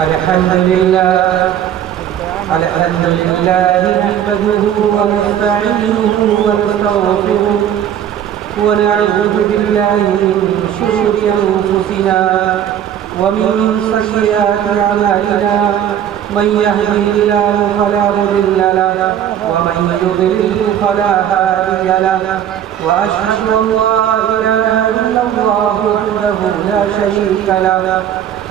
الحمد لله نحمده ونستعينه ونستغفره ونعوذ بالله من شرور أنفسنا ومن سيئات أعمالنا من يهده الله فلا مضل له ومن يضلل فلا هادي له وأشهد أن لا إله إلا الله وحده لا شريك له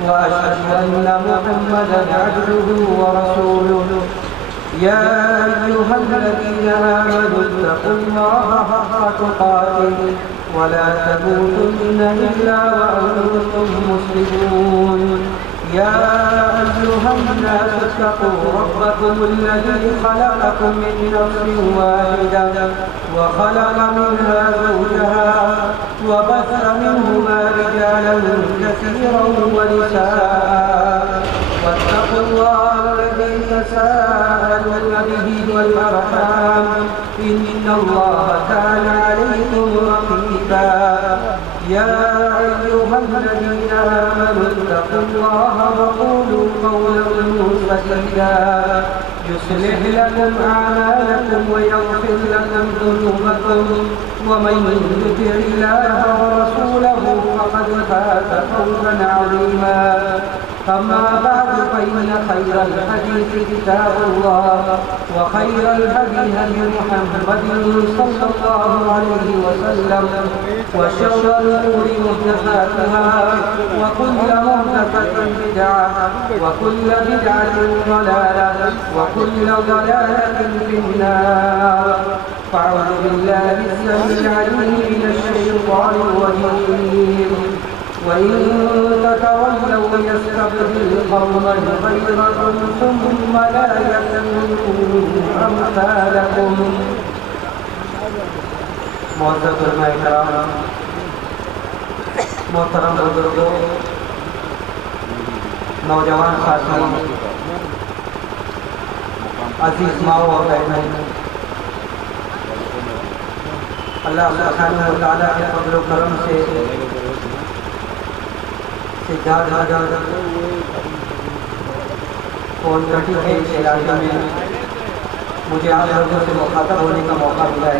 وأشهد أن محمدا عبده ورسوله يا أيها الذين آمنوا اتقوا الله حق تقاته ولا تموتن إلا وأنتم مسلمون يا أيها الناس اتقوا ربكم الذي خلقكم من نفس واحدة وخلق منها زوجها وبث منهما رجالا كثيرا ونساء واتقوا الله الذي تساءلون به والأرحام إن الله كان عليكم رقيبا يا أيها الذين آمنوا اتقوا الله وقولوا قولا سديدا يصلح لكم أعمالكم ويغفر لكم ذنوبكم ومن يطع الله ورسوله فقد فاز فوزا عظيما أما بعد فإن خير الحديث كتاب الله وخير الهدي هدي محمد صلى الله عليه وسلم وشر الأمور محدثاتها وكل محدثة بدعة وكل بدعة ضلالة وكل ضلالة في النار فأعوذ بالله السميع العليم من الشيطان الرجيم وإن تتولوا يستبدل قوما غيركم ثم لا يكونوا أمثالكم. معزز علماء کرام، محترم بزرگوں، نوجوان ساتھیوں، عزیز ماؤں اور بہنوں، اللہ سبحانہ و تعالیٰ کے فضل و کرم سے فون کٹی ہے اس علاقے میں مجھے آپ لوگوں سے مخاطب ہونے کا موقع ملا ہے.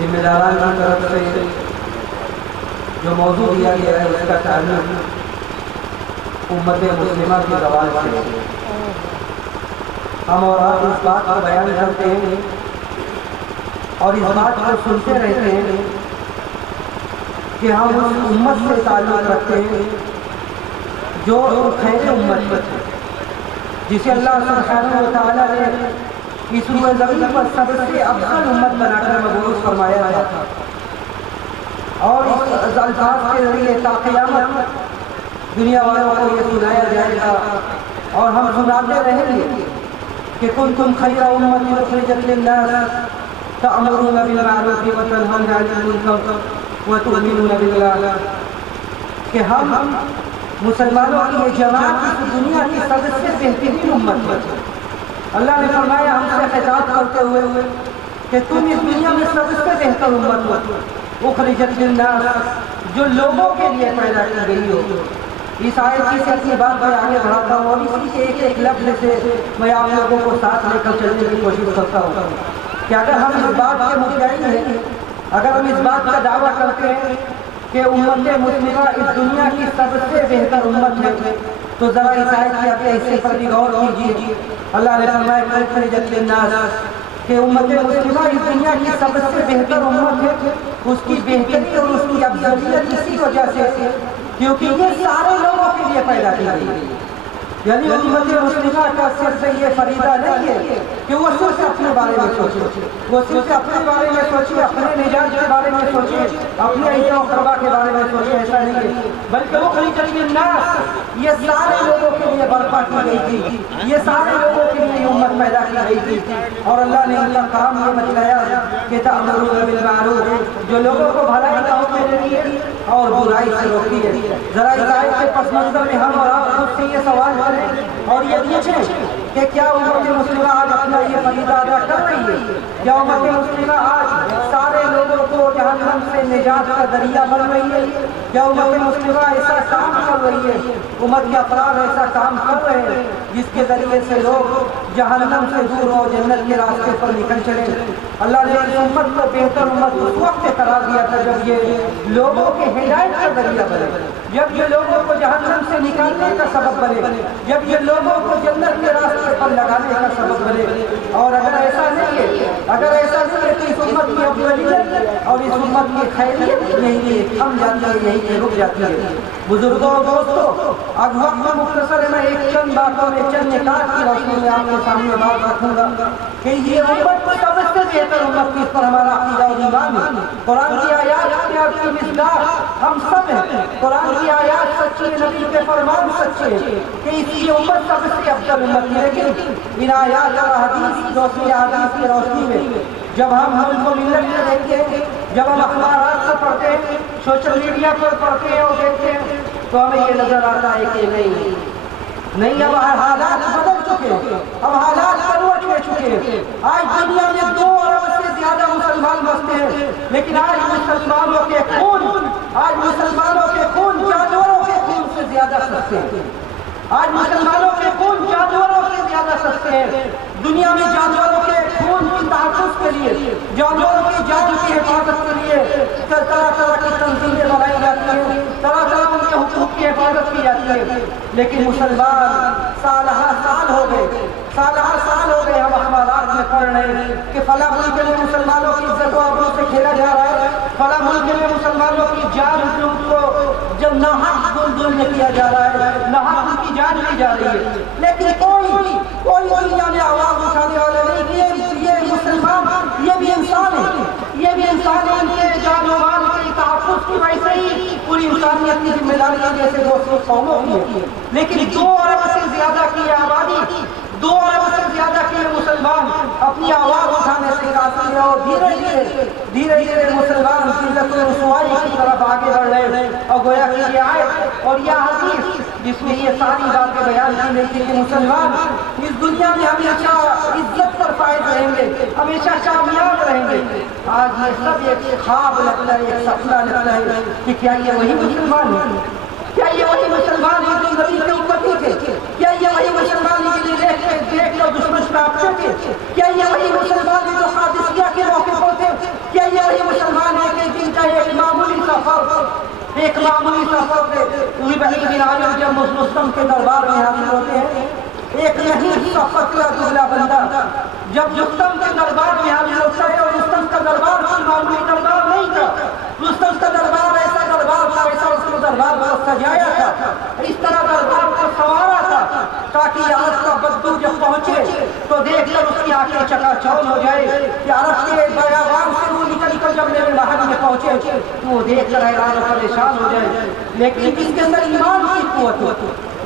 ذمہ داران کی طرف سے جو موضوع دیا گیا ہے اس کا تعلق امت مسلمہ کی زوال سے. ہم اور آپ اس بات کو بیان کرتے ہیں اور اس بات کو سنتے رہتے ہیں کہ ہم اس امت سے تعلق رکھتے ہیں جو خیر امت ہے، جسے اللہ سبحانہ و تعالیٰ نے اس روئے زمین پر سب سے افضل امت بنا کر مبعوث فرمایا ہے، اور اس الفاظ کے ذریعے تا قیامت دنیا والوں کو یہ سنایا جائے گا اور ہم سناتے رہیں گے کہ کنتم خیر امت اخرجت للناس تأمرون بالمعروف وتنهون عن المنکر وتؤمنون باللہ، کہ ہم مسلمانوں کی یہ جماعت اس دنیا کی سب سے بہترین امت ہے. اللہ نے فرمایا ہم سے خطاب کرتے ہوئے کہ تم اس دنیا میں سب سے بہتر امت ہو، اخرجت للناس، جو لوگوں کے لیے پیدا کی گئی ہو. اس آیت کی سے اپنی بات میں آگے بڑھاتا ہوں اور اسی کے ایک ایک لفظ سے میں آپ لوگوں کو ساتھ لے کر چلنے کی کوشش کرتا ہوں کہ اگر ہم اس بات کے مدعی ہیں، اگر ہم اس بات کا دعویٰ کرتے ہیں کہ امت مسلمہ اس دنیا کی سب سے بہتر امت ہے، تو ذرا اس آیت کے اپنے حصے پر بھی غور کیجیے. اللہ نے فرمایا اخرجت للناس کہ امت مسلمہ اس دنیا کی سب سے بہتر امت ہے. اس کی بہتری اور اس کی افضلیت اسی وجہ سے کیونکہ یہ سارے لوگوں کے لیے پیدا کی گئی، یعنی امت مسلمہ کا صرف یہ فریضہ نہیں ہے کہ وہ صرف اپنے بارے میں سوچے، وہ صرف اپنے بارے میں سوچے، اپنے نجات کے بارے میں سوچے، اپنے عیسیٰ و قربا کے بارے میں سوچے، ایسا نہیں ہے، بلکہ وہ اخرجت للناس یہ سارے لوگوں کے لیے برپا کی گئی تھی، یہ سارے لوگوں کے لیے امت پیدا کی گئی تھی. اور اللہ نے ان کا کام یہ بتلایا کہ تأمرون بالمعروف، جو لوگوں کو بھلائی کا حکم دیتی ہے اور برائی سے روکتی ہے. ذرا اس آیت کے پس منظر میں ہم اور آپ خود سے یہ سوال کریں اور یہ پوچھیں کہ کیا امت مسلمہ آج اپنا یہ فریضہ ادا کر رہی ہے؟ کیا امت مسلمہ آج سارے لوگوں کو جہنم سے نجات کا ذریعہ بن رہی ہے؟ کیا امت مسلمہ ایسا کام کر رہی ہے؟ امت کے افراد ایسا کام کر رہے ہیں جس کے ذریعے سے لوگ جہنم سے دور ہو جنت کے راستے پر نکل چلے؟ اللہ نے اس امت کو بہتر امت اس وقت قرار دیا تھا جب یہ لوگوں کے ہدایت کا ذریعہ بنے، جب یہ لوگوں کو جہنم سے نکالنے کا سبب بنے، جب یہ لوگوں کو جنت کے راستے پر لگانے کا سبب بنے۔ اور اگر ایسا نہیں ہے، اگر ایسا نہیں ہے تو اس امت کی افضلیت اور اس امت کی خیریت یہی تھم جاتی ہے، یہی پہ رک جاتی ہے۔ بزرگوں اور دوستوں، اب وقت مختصر ہے، میں ایک چند باتوں میں چند نکات کی روشنی میں آپ کے سامنے بات رکھوں گا کہ یہ امت سب سے بہتر امت کی، اس پر ہمارا عقیدہ اور ایمان ہے۔ قرآن کی آیات کی مصداق ہم سب ہیں، قرآن کی آیات سچی، نبی کے فرمان سچے کہ اس کی امت سب سے افضل امت ہے۔ لیکن ان آیات اور حدیث دوسری حدیث کی روشنی میں جب ہم ملک و ملت میں دیکھتے ہیں، جب ہم اخبارات سے پڑھتے ہیں، سوشل میڈیا پر پڑھتے ہیں اور دیکھتے ہیں، تو ہمیں یہ نظر آتا ہے کہ نہیں، اب حالات بدل چکے ہیں، اب حالات کروٹ لے چکے ہیں۔ آج دنیا میں 2 ارب سے زیادہ مسلمان بستے ہیں، لیکن آج مسلمانوں کے خون جانوروں کے خون سے زیادہ سستے ہیں۔ آج مسلمانوں کے خون جانوروں سے زیادہ سستے ہیں۔ دنیا میں جانوروں کے خون کی تحفظ کے لیے، جانوروں کی جان کی حفاظت کے لیے طرح طرح کی تنظیمیں بنائی جاتی ہیں، طرح طرح ان کے حقوق کی حفاظت کی جاتی ہے، لیکن مسلمان سال ہر سال ہو گئے ہم اخبارات میں پڑھ رہے ہیں کہ فلاں ملک میں مسلمانوں کی عزت و آبرو سے کھیلا جا رہا ہے، فلاں ملک میں مسلمانوں کی جان کو جب ناحق ظلم کیا جا رہا ہے، ناحق ان کی جان لی جا رہی ہے، لیکن کوئی دنیا میں آواز اٹھانے والا نہیں کہ یہ مسلمان، یہ بھی انسان ہے، ان کے جان و مال کے تحفظ کی وجہ سے ہی پوری انسانیت کی ذمہ داری جیسے دوسروں قوموں کی ہے۔ لیکن 2 ارب سے زیادہ کی آبادی، 2 ارب سے زیادہ کے مسلمان اپنی آواز اٹھانے سے قاصر ہیں، اور دھیرے دھیرے مسلمان ذلت و رسوائی کی طرف آگے بڑھ رہے ہیں۔ اور گویا کہ یہ آیت اور یہ حدیث جس میں یہ ساری باتیں بیان کی گئی تھی کہ مسلمان اس دنیا میں ہمیشہ عزت پر فائز رہیں گے، ہمیشہ کامیاب رہیں گے، آج یہ سب ایک خواب لگتا ہے، ایک سپنا لگتا ہے کہ کیا یہ وہی مسلمان ہے؟ کیا یہ وہی مسلمان ہے جو نبی کے امتی تھے؟ کیا یہ وہی مسلمان ہے جو دیکھ کر دشمن کانپتے تھے؟ کیا یہ وہی مسلمان ہے جو قادسیہ کے موقع پر تھے؟ کیا یہ وہی مسلمان ہے کہ جن کا ایک معمولی سا فرق ہے؟ ابی بن عامر جب رستم کے دربار میں حاضر ہوتے ہیں، ایک نہیں سا پتلا دبلا بندہ جب رستم کے دربار میں حاضر ہوتا ہے، اور رستم کا دربار کوئی معمولی دربار نہیں تھا، رستم کا دربار ایسا دربار تھا، ایسا اس کو دربار کو سجایا تھا، اس طرح دربار کو سنوارا تھا تاکہ عرب کا بدو جب پہنچے تو دیکھ کر اس کی آنکھیں چکا چوند ہو جائے کہ عرب کے بیابان سے وہ نکل کر جب میرے محل میں پہنچے تو وہ دیکھ کر حیران و پریشان ہو جائے۔ لیکن اس کے اندر ایمان کی قوت ہو،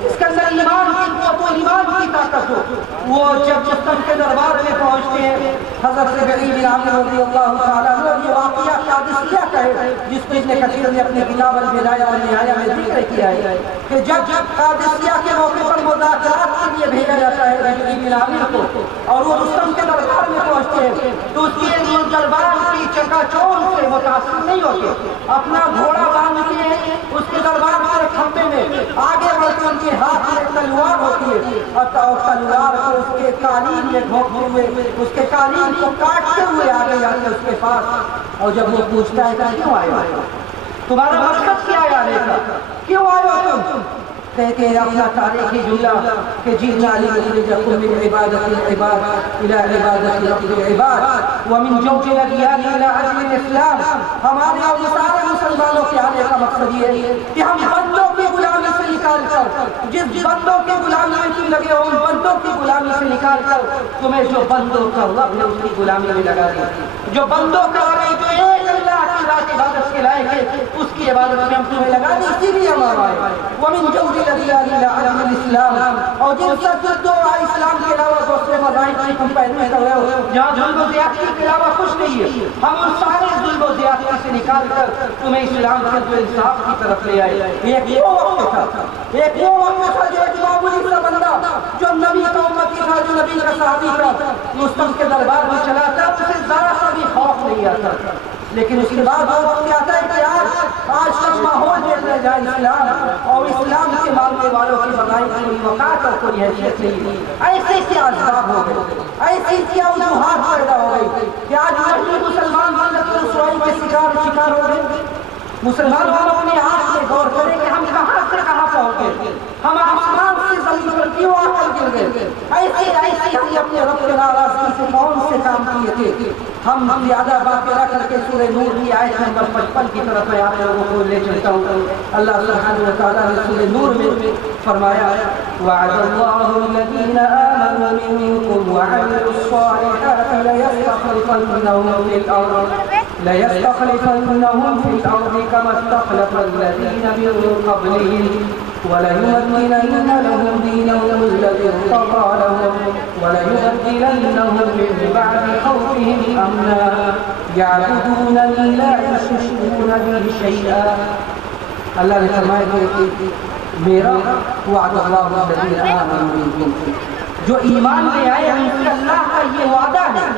اس کے اندر ایمان کی قوت و ایمان کی طاقت ہو، وہ جب رستم کے دربار میں پہنچتے ہیں، حضرت ابی بن عامر رضی اللہ تعالیٰ عنہ یہ واقعہ قادسیہ کا ہے جس کو ابن کثیر نے اپنی کتاب البدایہ والنہایہ میں ذکر کیا ہے کہ جب قادسیہ کے موقع پر مذاکرات کے لیے بھیجا جاتا ہے ابی بن عامر کو، اور وہ رستم کے دربار میں پہنچتے ہیں تو اس کے دربار کی چکا چوند سے متاثر نہیں ہوتے، اپنا گھوڑا باندھ کے اس کے دربار کے کھمبے میں آگے بڑھتے، ان کے ہاتھ میں تلوار ہوتی ہے، اور تلوار کو اس کے قالین میں گھونپتے ہوئے، اس کے قالین کو کاٹتے ہوئے آگے جاتے اس کے پاس، اور جب وہ پوچھتا ہے کہ کیوں آئے ہو، تمہارا مقصد کیا ہے آنے کا، کیوں آئے ہو تم؟ کہتے ہیں اپنا تاریخی جملہ کہ جئنا لنخرجکم من عبادت العباد الى عبادت رب العباد ومن جوج الادیان الى اجل الاسلام۔ ہمارے اور سارے مسلمانوں کے آنے کا مقصد یہ ہے کہ ہم بندوں کی غلامی سے نکال کر، جس بندوں کی غلامی میں تم لگے ہو ان بندوں کی غلامی سے نکال کر تمہیں جو بندوں کا رب ہے اس کی غلامی میں لگا دیا، جو بندوں کا رب ہے جو ایک اللہ کی ذات عبادت کے لائق ہے اس کی عبادت میں ہم تمہیں لگا دیں، اسی لیے ہم آئے۔ ومن جوج الادیان الى اجل الاسلام، اور جن سب دو اسلام کے علاوہ دوسرے مذاہب کی تم پیروی کر رہے ہو جہاں ظلم و زیادتی کے علاوہ کچھ نہیں ہے، ہم ان سارے ظلم و زیادتی سے نکال کر تمہیں اسلام کے جو انصاف کی طرف لے آئے۔ ایک وہ وقت تھا جو ایک معمولی سا بندہ جو نبی کا امتی تھا جو نبی کا صحابی تھا، رستم کے دربار میں چلا تھا، اسے ذرا سا بھی خوف نہیں آتا، لیکن اس کے بعد وہ وقت آتا ہے کہ آج تک ماحول بدل جائے اسلام اور اسلام کے ماننے والوں کی بغائی کوئی وقات اور کوئی حیثیت نہیں۔ ایسے کیا اسباب ہو گئے، ایسی کیا وجوہات پیدا ہو گئی کہ آج مسلمان ذلت و رسوائی کے شکار ہو گئے۔ مسلمان والوں اپنے آپ سے غور کریں کہ ہم کہاں سے کہاں پہنچ گئے، ہم آسمان سے زمین پر کیوں آ کر گر گئے، ایسے ہم اپنے رب کے ناراضگی سے کون سے کام کیے تھے۔ ہم زیادہ باتیں رکھ کر کے سورہ نور کی آیت نمبر 55 کی طرف میں آپ لوگوں کو لے چلتا ہوں۔ اللہ سبحانہ وتعالیٰ نے سورہ نور میں فرمایا وعد اللہ الذین آمنوا منکم وعملوا الصالحات ليستخلفنهم في الأرض كما استخلف الذين من قبلهم وليمكنن لهم دينهم الذي ارتضى لهم وليبدلنهم من بعد خوفهم أمنا يعبدونني لا يشركون بي شيئا۔ اللہ نے فرمایا کہ میرا وعد اللہ الذین آمنوا منکم، جو ایمان لے آئے ان سے اللہ کا یہ وعدہ ہے۔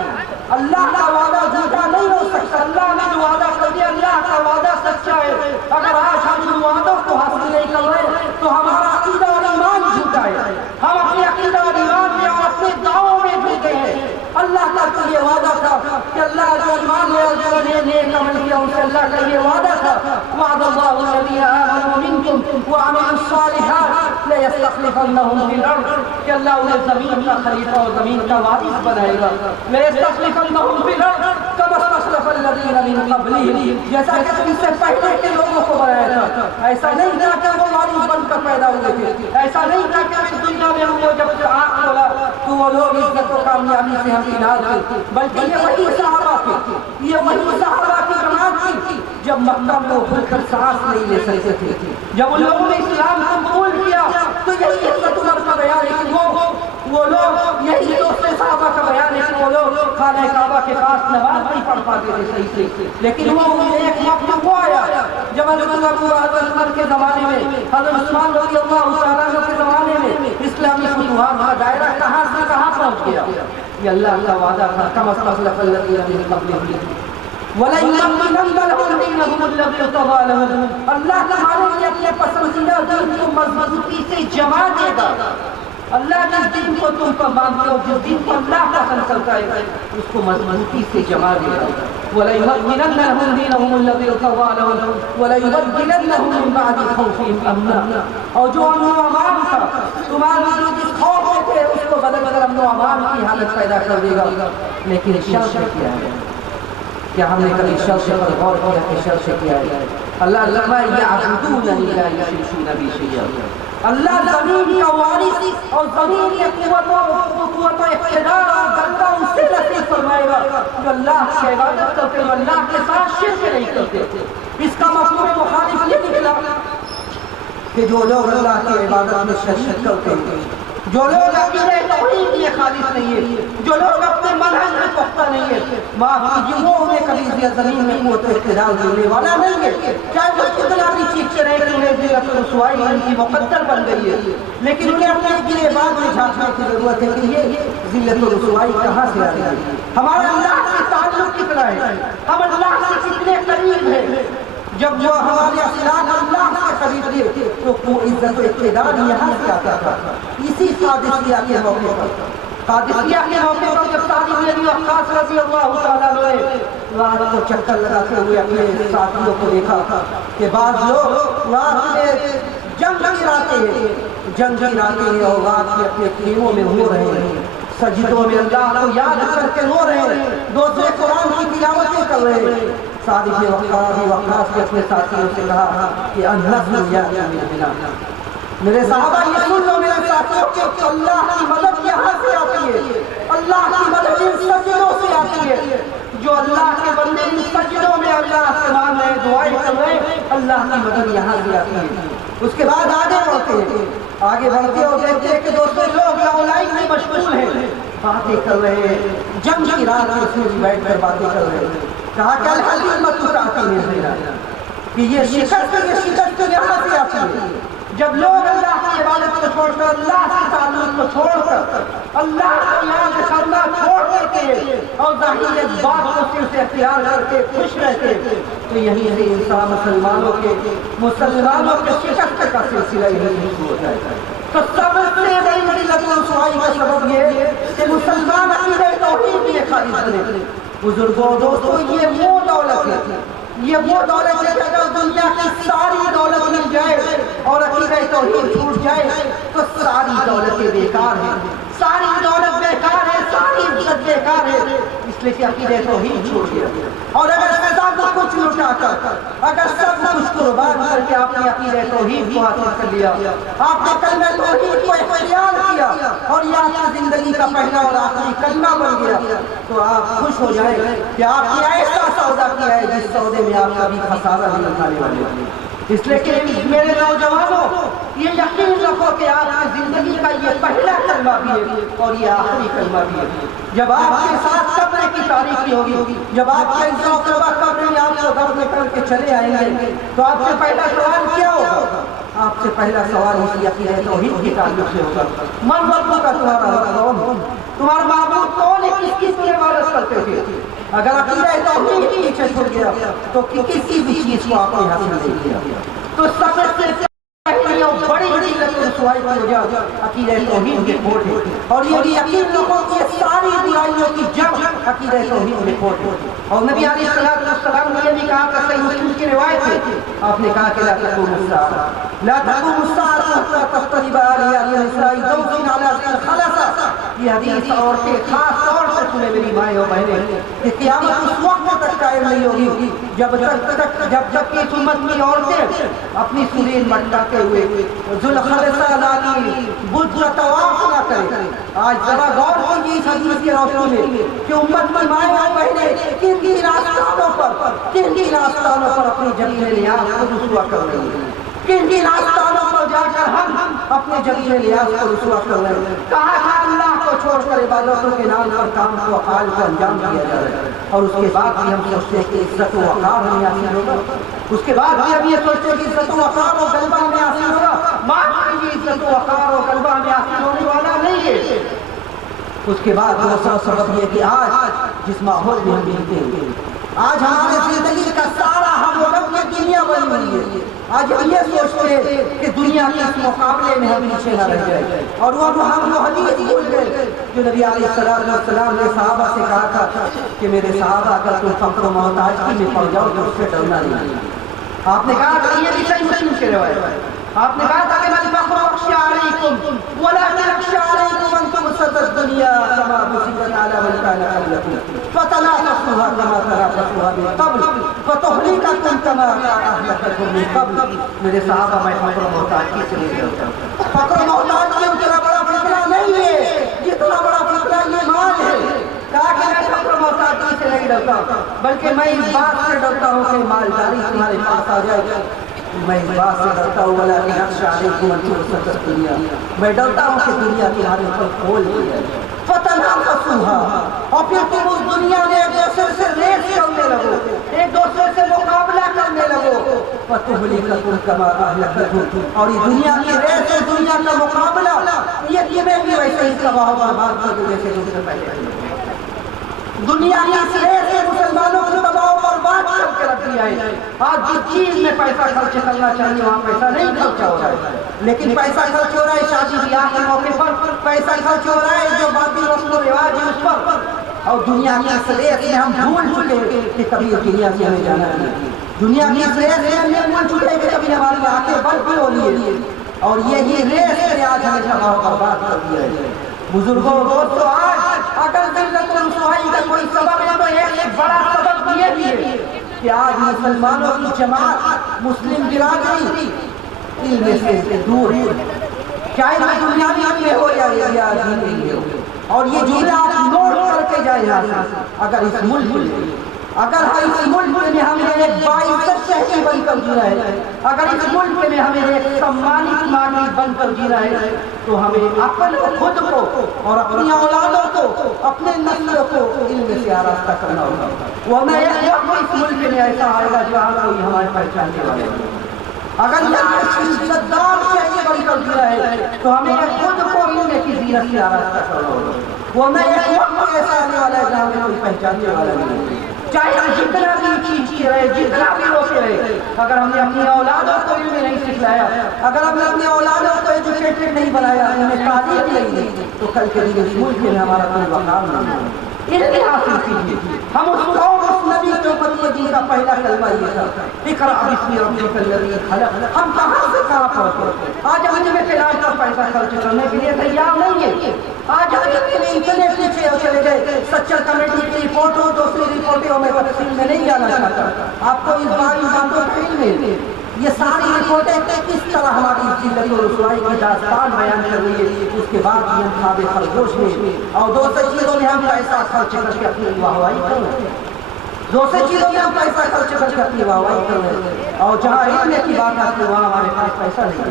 اللہ کا وعدہ جھوٹا نہیں ہو سکتا، اللہ نے جو وعدہ کر دیا اللہ کا وعدہ سچا ہے۔ اگر آج ہم ان وعدوں کو حاصل نہیں کر رہے تو ہمارا عقیدہ اور ایمان جھوٹا ہے، ہم اپنے عقیدہ اور ایمان میں اور اپنے دعووں میں جھوٹے ہیں۔ اللہ کا تو یہ وعدہ تھا کہ اللہ جو ایمان لے اور جو نیک عمل کیا ان سے اللہ کا یہ وعدہ تھا وعد اللہ الذین آمنوا منکم وعملوا الصالحات لیستخلفنہم فی الارض، کہ اللہ انہیں زمین کا خلیفہ اور زمین کا وارث بنائے گا۔ لیستخلفنہم فی الارض کما استخلف الذین من قبلہم، جیسا کہ ان سے پہلے کے لوگوں کو بنایا تھا۔ ایسا نہیں تھا کہ وہ وارث بن کر پیدا ہوئے تھے، ایسا نہیں تھا کہ اس دنیا میں وہ جب آنکھ کھولا تو وہ لوگ عزت و کامیابی سے ہمکنار تھے، بلکہ یہ وہی صحابہ تھے، یہ وہی صحابہ کی جماعت تھی جب مکہ میں کھل کر سانس نہیں لے سکتے تھے۔ جب ان لوگوں نے اسلام کو قبول کیا تو یہی عزت عمر کا بیان ہے کہ وہ لوگ یہی دوسرے صحابہ کا بیان ہے کہ وہ لوگ خانہ کعبہ کے پاس نماز نہیں پڑھ پاتے تھے صحیح سے، لیکن وہ ایک وقت وہ آیا جب حضرت عمر کے زمانے میں، حضرت عثمان رضی اللہ تعالیٰ عنہ کے زمانے میں اسلامی فتوحات کا دائرہ کہاں سے کہاں پہنچ گیا۔ یہ اللہ کا وعدہ تھا کما استخلف الذین من قبلہم وَلَيُمَكِّنَنَّ لَهُمْ دِينَهُمُ الَّذِي ارْتَضَىٰ لَهُمْ، اللہ تمہارے لیے اپنے پسندیدہ دین کو مضبوطی سے جما دے گا۔ اللہ جس دین کو تم پر مانتے ہو، جس دین کو اللہ پسند کرتا ہے اس کو مضبوطی سے جما دے گا۔ وَلَيُمَكِّنَنَّ لَهُمْ دِينَهُمُ الَّذِي ارْتَضَىٰ لَهُمْ وَلَيُبَدِّلَنَّهُم مِّن بَعْدِ خَوْفِهِمْ أَمْنًا، اور جو امن و امان تھا تمہارے جو جس خوف میں تھے اس کو بدل کر امن و امان کی حالت پیدا کر دے گا۔ لیکن شرط کیا ہے؟ کیا ہم نے کبھی شرط پر غور کیا کہ شرط کیا ہے؟ اللہ فرمائے یعبدوننی لا یشرکون بی شیئا، اللہ زمین کا وارث اور زمین کی قوت و اقتدار اور غلبہ ان سے نصیب فرمائے گا جو اللہ کی عبادت کرتے ہیں، اللہ کے ساتھ شرک نہیں کرتے۔ اس کا مفہوم مخالف یہ نکلا کہ جو لوگ اللہ کی عبادت میں شریک کرتے ہیں، جو لوگ عقیدہ توحید میں خالص نہیں ہے، جو لوگ اپنے منہج میں پختہ نہیں ہے، معاف کیجیے وہ انہیں کبھی زمین میں قوت و اقتدار دینے والا نہیں ہے، چاہے وہ کتنا بھی چیختے رہے کہ انہیں ذلت و رسوائی ان کی مقدر بن گئی ہے، لیکن انہیں اپنے لیے بعد میں جھانکنے کی ضرورت ہے کہ یہ ذلت و رسوائی کہاں سے آ رہی ہے، ہمارا اللہ سے تعلق کتنا ہے، ہم اللہ سے کتنے قریب ہیں۔ جب وہ ہمارے اخلاق اللہ سے قریب تھے تو وہ عزت و اقتدار یہاں سے آتا تھا۔ اسی قادسیہ کے موقع پر، قادسیہ کے موقع پر جب سعد بن ابی وقاص رضی اللہ تعالیٰ عنہ نے رات کو چکر لگاتے ہوئے اپنے ساتھیوں کو دیکھا کہ بعض لوگ رات میں جنگ گراتے ہیں اور رات میں اپنے خیموں میں ہو رہے ہیں، سجدوں میں اللہ کو یاد کر کے رو رہے ہیں، دوسرے قرآن کی تلاوتیں کر رہے ہیں۔ سعد بن وقاص نے اپنے ساتھیوں سے کہا کہ النصر یأتی من ہنا، میرے صحابہ یہ سن لو میرے ساتھیوں کہ اللہ کی مدد یہاں سے آتی ہے، اللہ کی مدد ان سجدوں سے آتی ہے۔ جو اللہ کے بندے ان سجدوں میں اللہ سے مانگ رہے دعائیں کر رہے ہیں، اللہ کی مدد یہاں سے آتی ہے۔ اس کے بعد آگے بڑھتے اور دیکھتے ہیں کہ دوسرے لوگ لائن میں مشغول ہیں، باتیں کر رہے ہیں، جنگ کی رات میں سوچ بیٹھ کر باتیں کر رہے ہیں۔ کہا کہ الحلیمۃ تأتی من ہنا، کہ یہ شکست یہاں سے آتی ہے، جب لوگ اللہ کی عبادت کو چھوڑ کر اللہ سے تعلق کو چھوڑ کر اللہ کو یاد کرنا چھوڑ دیتے اور ظاہری بات کو صرف سے اختیار کر کے خوش رہتے تو یہی سے انسان مسلمانوں کے شکست کا سلسلہ یہی شروع ہو جائے گا۔ تو سب سے بڑی ملت و رسوائی کا سبب یہ کہ مسلمان عقیدہ توحید میں خالص بنے۔ بزرگوں دوستوں، یہ وہ دولت ہے، یہ وہ دولت ہے کہ اگر دنیا کی ساری دولت مل جائے اور عقیدہ توحید چھوٹ جائے تو ساری دولتیں بیکار ہیں، ساری دولت بیکار ہے، ساری عزت بیکار ہے، اس لیے کہ عقیدہ توحید چھوٹ گیا۔ اور اگر سب کچھ لٹا کر، اگر سب کچھ قربان کر کے آپ نے عقیدہ توحید کو حاصل کر لیا، آپ نے کلمہ توحید کو اختیار کیا اور یہ آپ کی زندگی کا پہلا اور آخری کلمہ بن گیا، تو آپ خوش ہو جائیں کہ آپ نے ایسا سودا کیا ہے جس سودے میں آپ کبھی خسارہ نہیں اٹھانے والے ہیں۔ اس لیے کہ میرے نوجوانوں، یہ یقین رکھو کہ آپ کی زندگی کا یہ پہلا کلمہ بھی ہے اور یہ آخری کلمہ بھی ہے۔ جب آپ کے ساتھ قبر کی تاریخی ہوگی، جب آپ کا قبر میں آپ کو دفن کر کے چلے آئیں گے تو آپ سے پہلا سوال کیا ہوگا؟ آپ سے پہلا سوال اسی عقیدہ توحید کے تعلق سے ہوگا۔ من ربک کا تمہارا کون؟ تمہارا معبود کون ہے؟ کس چیز کی عبادت کرتے تھے؟ اگر عقیدہ توحید پیچھے چھوڑ گیا تو کسی بھی چیز کو آپ نے حاصل نہیں کیا۔ تو سب سے پہلی اور بڑی ذلت و رسوائی کی وجہ عقیدہ توحید کے کھوٹ ہے، اور یہ یقین رکھو کہ ساری برائیوں کی جڑ عقیدہ توحید میں کھوٹ ہے۔ اور نبی علیہ السلام نے یہ بھی کہا کہ صحیح مسلم کی روایت ہے، آپ نے کہا کہ لا تقوم الساعة لا تقوم الساعة حتى تقترب آلية النساء زوج على ذي خلصة۔ یہ حدیث عورتیں خاص طور سے سنے میری مائیں اور بہنیں کہ قیامت اس وقت تک قائم نہیں ہوگی جب تک کہ اس امت کی عورتیں اپنی سرین مٹکاتے ہوئے ذوالخلصہ لالی بدھ کا طواف نہ کریں۔ آج ذرا غور کیجیے اس حدیث کے روشنی میں کہ امت کی مائیں اور بہنیں کن کن راستانوں پر اپنی جمیل نیاز کو رسوا کر رہی ہیں، کن کن راستانوں پر جا کر ہم اپنے جمیل نیاز کو رسوا کر رہے ہیں۔ کہاں کہاں اللہ کو چھوڑ کر عبادتوں کے نام پر کام کو افعال کو انجام دیا جا رہا ہے، اور اس کے بعد بھی ہم سوچتے ہیں کہ عزت و وقار ہمیں حاصل ہوگا، اس کے بعد بھی ہم یہ سوچتے ہیں کہ عزت و وقار و غلبہ ہمیں حاصل ہوگا۔ معاف کیجیے، عزت و وقار و غلبہ ہمیں حاصل ہونے والا نہیں ہے۔ اس کے بعد دوسرا سبب یہ کہ آج جس ماحول میں ہم رہتے ہیں، آج ہمارے زندگی کا سارا ہم لوگوں کی دنیا بن رہی ہے۔ آج ہم یہ سوچتے ہیں کہ دنیا کے اس مقابلے میں ہم پیچھے نہ رہ جائیں، اور ہم وہ حدیث بھول گئے جو نبی علیہ السلام نے صحابہ سے کہا تھا کہ میرے صحابہ اگر تم فقر و محتاجی میں پڑ جاؤ تو اس سے ڈرنا نہیں۔ آپ نے کہا کہ یہ بھی صحیح مسلم کی روایت ہے، آپ نے کہا تھا کہ من فقر اخشى علیکم ولكن اخشى علیکم ان تمسد الدنیا كما بسطت على من كان قبلكم فتنافسوها كما تنافسوها من قبل فتهلككم كما اهلكتكم من قبل۔ میرے صحابہ، میں فقر و محتاجی سے نہیں ڈرتا، فقر و محتاجی اتنا بڑا فکرہ نہیں ہے جتنا بڑا فکرہ یہ مال ہے۔ کہا کہ میں فقر و محتاجی سے نہیں ڈرتا، بلکہ میں اس بات سے ڈرتا ہوں کہ مالداری تمہارے پاس آ جائے۔ میں اس بات سے ڈرتا ہوں ولكن اخشى عليكم ان تمسد الدنيا، میں ڈرتا ہوں کہ دنیا تمہارے اوپر کھول دی جائے۔ فتنافسوها، اور پھر تم اس دنیا میں ایک دوسرے سے ریس کرنے لگو، ایک دوسرے سے مقابلہ کرنے لگو۔ فتهلككم كما اهلكتهم، اور یہ دنیا کی ریس اور دنیا کا مقابلہ یہ تمہیں بھی ویسے ہی تباہ و برباد کر دے جیسے تم سے پہلے۔ دنیا کی اس ریس سے مسلمانوں کو تباہ و برباد کر کے رکھ دیا ہے۔ آج جس چیز میں پیسہ خرچ کرنا چاہیے وہاں پیسہ نہیں خرچ ہو رہا ہے، لیکن پیسہ خرچ ہو رہا ہے شادی بیاہ کے موقع پر، پیسہ خرچ ہو رہا ہے جو باقی رسم و رواج ہے اس پر، اور دنیا کی اس ریس میں ہم بھول چکے کہ کبھی اس دنیا سے ہمیں جانا نہیں۔ دنیا کی اس ریس میں ہم یہ بھول چکے کہ کبھی ہماری آنکھیں بند بھی ہو رہی ہے، اور یہی ریس نے آج ہمیں تباہ و برباد کر دیا ہے۔ بزرگوں دوستو، آج اگر ذلت و رسوائی کا کوئی سبب ہے تو ایک بڑا سبب یہ بھی ہے کہ آج مسلمانوں کی جماعت، مسلم برادری علم سے دور ہے، چاہے وہ دنیاوی میں ہو یا دینی میں ہو۔ اور یہ جملہ آپ نوٹ کر کے جائیں یہاں سے، اگر اس ملک میں ہمیں ایک باعزت شہری بن کر جینا ہے، اگر اس ملک میں ہمیں ایک سمانت ناگرک بن کر جینا ہے، تو ہمیں اپنے خود کو اور اپنی اولادوں کو، اپنے نسل کو علم سے آراستہ کرنا ہوگا۔ ورنہ ایک وقت اس ملک میں ایسا آئے گا جہاں کوئی ہمارے پہچاننے والے نہیں۔ اگر یہ عزت دار شہری بن کر دیا ہے تو ہمیں خود کو ملنے کی زینت سے آراستہ کرنا ہوگا، ورنہ ایک وقت ایسا آنے والا ہے جہاں میں کوئی پہچاننے والا نہیں، چاہے ہم جتنا بھی چیز رہے، جتنا بھی ہوتے رہے، اگر ہم نے اپنی اولادوں کو علم نہیں سکھلایا، اگر ہم نے اپنی اولادوں کو ایجوکیٹڈ نہیں بنایا، انہیں تعلیم نہیں دی، تو کل کے دن اس ملک میں ہمارا کوئی وقار نہیں ہے۔ علم حاصل کیجیے۔ ہم اس قوم اس نبی کے اوپر جن کا پہلا کلمہ یہ تھا، اقرأ باسم ربک الذی خلق، ہم کہاں سے کہاں پہنچے؟ آج ہم میں علاج کا پیسہ خرچ کرنے کے لیے تیار نہیں ہے۔ آج ہم اتنے پیچھے چلے گئے، سچر کمیٹی کی رپورٹوں، دوسری رپورٹوں میں تفصیل میں نہیں جانا چاہتا، آپ کو اس باری باتوں کا علم ہے۔ یہ ساری رپورٹیں کس طرح ہماری ذلت و رسوائی کی داستان بیان کر رہی ہے، اس کے بعد بھی ہم خواب خرگوش میں اور دوسری چیزوں میں ہم پیسہ خرچ کر کے اپنی واہوائی کر رہے ہیں، دوسری چیزوں میں ہم پیسہ خرچ کر کے اپنی واہوائی کر رہے ہیں، اور جہاں علم کی بات آتی ہے وہاں ہمارے پاس پیسہ نہیں ہے۔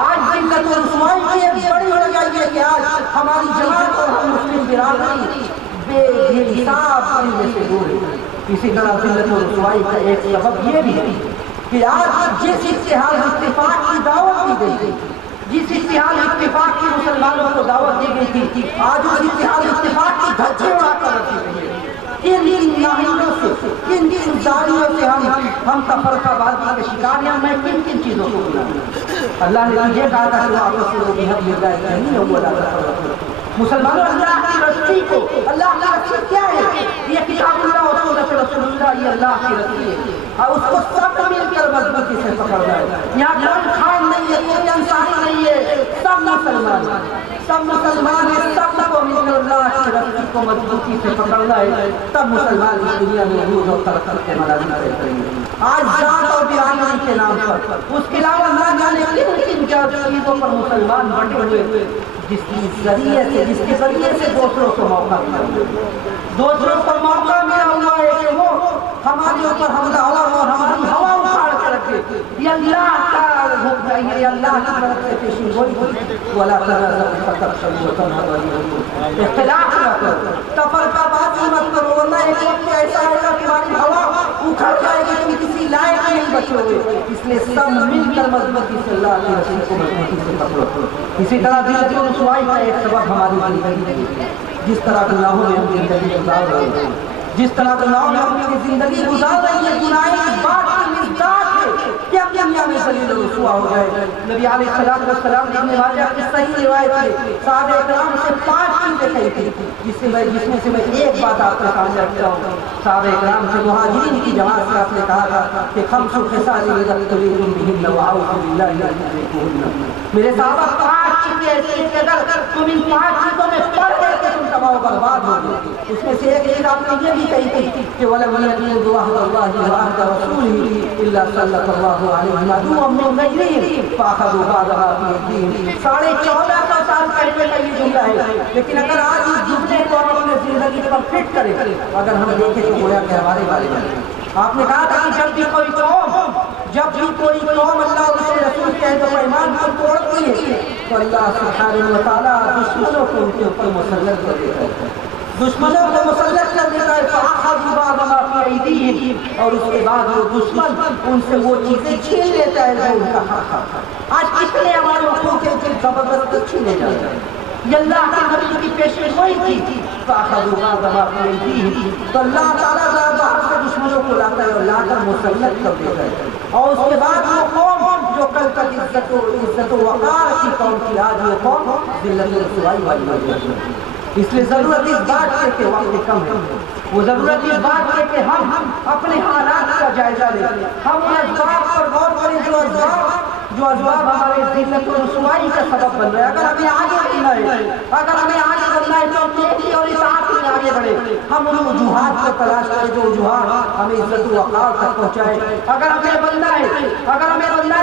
آج ذلت و رسوائی کی ایک بڑی وجہ یہ ہے کہ آج ہماری جماعت اور ہم مسلم برادری بے حساب علم سے دور ہے۔ اسی طرح ذلت و رسوائی کا ایک سبب یہ بھی ہے کہ آج جس اتحاد اتفاق کی دعوت دی گئی تھی، جس اتحاد اتفاق کی مسلمانوں کو دعوت دی گئی تھی، آج اس اتحاد اتفاق کی دھجے اڑا کر رکھی گئی ہے۔ ان ناہیوں سے، ان زاریوں سے ہم تفرقہ بازی کے شکار ہیں۔ میں کن چیزوں کو بلاؤں؟ اللہ نے تجھے کہا تھا کہ آپس میں بحب اللہ جمیعا ولا تفرقوا۔ مسلمانوں اللہ کی رسی کو، اللہ کی رسی کیا ہے؟ یہ کتاب اللہ اور سنت رسول اللہ، یہ اللہ کی رسی ہے، اور اس کو سب مل کر مضبوطی سے پکڑنا ہے۔ یہاں کوئی خان نہیں ہے، کوئی انصاری نہیں ہے، سب مسلمان ہیں، سب مسلمان ہیں، سب کو مل کر اللہ کی رسی کو مضبوطی سے پکڑنا ہے، تب مسلمان اس دنیا میں عروج اور ترقی کے مناظر کریں گے۔ آج ذات اور برادری کے نام پر اس کے علاوہ نہ جانے کن چیزوں پر مسلمان بٹے ہوئے، جس کے ذریعے سے دوسروں کو موقع ملا، دوسروں کو موقع ملا ہوا ہے کہ وہ ہمارے اوپر حملہ اور ہماری ہوا اکھاڑ کر رکھے۔ یہ اللہ کا حکم ہے، یہ اللہ کی طرف سے پیشین گوئی ہے۔ وَلَا تَنَازَعُوا فَتَفْشَلُوا وَتَذْهَبَ رِيحُكُمْ، اختلاف نہ کرو، تفرقہ بازی مت کرو، ورنہ ایک وقت ایسا آئے گا کہ تمہاری ہوا اکھڑ جائے گی، تم کسی لائق نہیں بچو گے۔ اس لیے سب مل کر مضبوطی سے اللہ کی رسی کو مضبوطی سے پکڑو۔ اسی طرح ذلت و رسوائی کا ایک سبب ہماری زندگی ہے، جس طرح گناہوں میں ہم زندگی گزار رہے ہیں، جس طرح گناہوں میں ہم اپنی زندگی گزار رہے ہیں، گناہ اس بات کی مصداق ہے کہ اب دنیا میں ذلیل و رسوا ہو جائے۔ نبی علیہ السلام نے ابن ماجہ کی صحیح روایت ہے، صحابہ کرام سے 5 چیزیں کہی تھی، جس میں سے میں ایک بات آپ کے سامنے رکھتا ہوں۔ صحابہ کرام سے مہاجرین کی جماعت سے آپ نے کہا تھا کہ خمس خصال اذا ابتلیتم بہن واعوذ باللہ ان تدرکوہن۔ میرے صحابہ 5 چیزیں ایسی ہیں کہ اگر تم ان 5 چیزوں میں پڑ گئے کہ تم تباہ و برباد ہو گئے۔ اس میں سے ایک چیز آپ نے یہ بھی کہی تھی کہ وَلَمْ يَنقُضُوا عَهْدَ اللَّهِ وَعَهْدَ رَسُولِهِ إِلَّا سَلَّطَ اللَّهُ عَلَيْهِمْ عَدُوًّا مِّنْ غَيْرِهِمْ فَأَخَذُوا بَعْضَهَا فِي أَيْدِيهِمْ۔ 1450 سال پہلے کا یہ جملہ ہے، لیکن اگر آج اس جملے کو ہم اپنے زندگی پر فٹ کریں، اگر ہم دیکھیں تو گویا کہ ہمارے بارے میں آپ نے کہا تھا کہ جب بھی کوئی قوم اللہ اور اس کے رسول کے عہد و پیمان کو توڑتی ہے تو اللہ سبحانہ و تعالیٰ دشمنوں کو ان کے اوپر مسلط کر دیتا ہے، دشمنوں کو مسلط کر دیتا ہے، فَأَخَذُوا بَعْضَ مَا فِي أَيْدِيهِمْ، اور اس کے بعد وہ دشمن ان سے وہ چیزیں چھین لیتا ہے جو ان کا حق تھا۔ آج کتنے ہمارے حقوق کے زبردستی چھینے جاتے ہیں۔ یہ اللہ کے نبی کی پیشن گوئی تھی، فَأَخَذُوا بَعْضَ مَا فِي أَيْدِيهِمْ، تو اللہ تعالیٰ باہر سے دشمنوں کو لاتا ہے اور لا کر مسلط کر دیتا ہے، اور اس کے بعد وہ قوم جو کل تک عزت و وقار کی قوم تھی، آج وہ قوم ذلت و رسوائی والی ہو گئی ہے۔ اس لیے ضرورت اس بات ہے کہ وقت کم ہے، وہ ضرورت اس بات ہے کہ ہم اپنے حالات کا جائزہ لیں، ہم ان اسباب پر غور کریں جو اسباب ہمارے ذلت و رسوائی کا سبب بن رہے ہیں۔ اگر ہمیں آگے بڑھنا ہے، اگر ہمیں آگے بڑھنا ہے تو نیکی اور اطاعت میں آگے بڑھے، ہم ان وجوہات کو تلاش کریں جو وجوہات ہمیں عزت و وقار تک پہنچائے۔ اگر ہمیں بننا ہے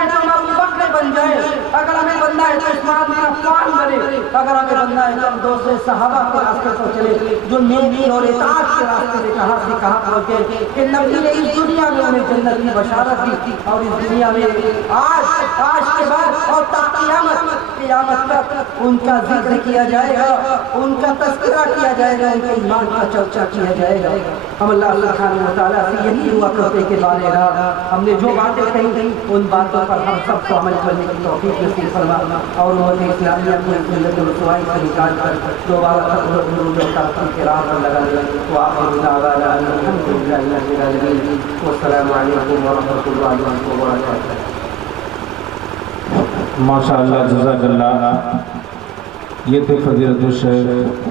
تو ہم ابو بکر بن جائیں، اگر ہمیں بننا ہے تو عثمان بن عفان بنے، اگر ہمیں بننا ہے تو ہم دوسرے صحابہ کے راستے پر چلے جو نیکی اور اطاعت کے راستے میں کہاں سے کہاں پہنچے کہ نبی نے اس دنیا میں انہیں جنت کی بشارت دی، اور اس دنیا میں آج آج کے بعد اور تا قیامت تک ان کا ذکر کیا جائے گا، ان کا تذکرہ کیا جائے گا، ان کے ایمان کا چرچا کیا جائے گا۔ ہم اللہ سبحانہ و تعالیٰ سے یہی دعا کرتے کہ بارے ہم نے جو باتیں کہی ان باتوں پر ہم سب کو عمل کرنے کی توفیق نصیب فرما، اور امت اسلامیہ کو اس ملت رسوائی سے نکال کر دوبارہ درود و ترقی کے راہ پر لگا دے۔ وآخر دعوانا ان الحمد للہ رب العالمین، والسلام علیکم ورحمۃ اللہ وبرکاتہ۔ ماشاء اللہ، جزاک اللہ۔ یہ تھے فضیلت الشیخ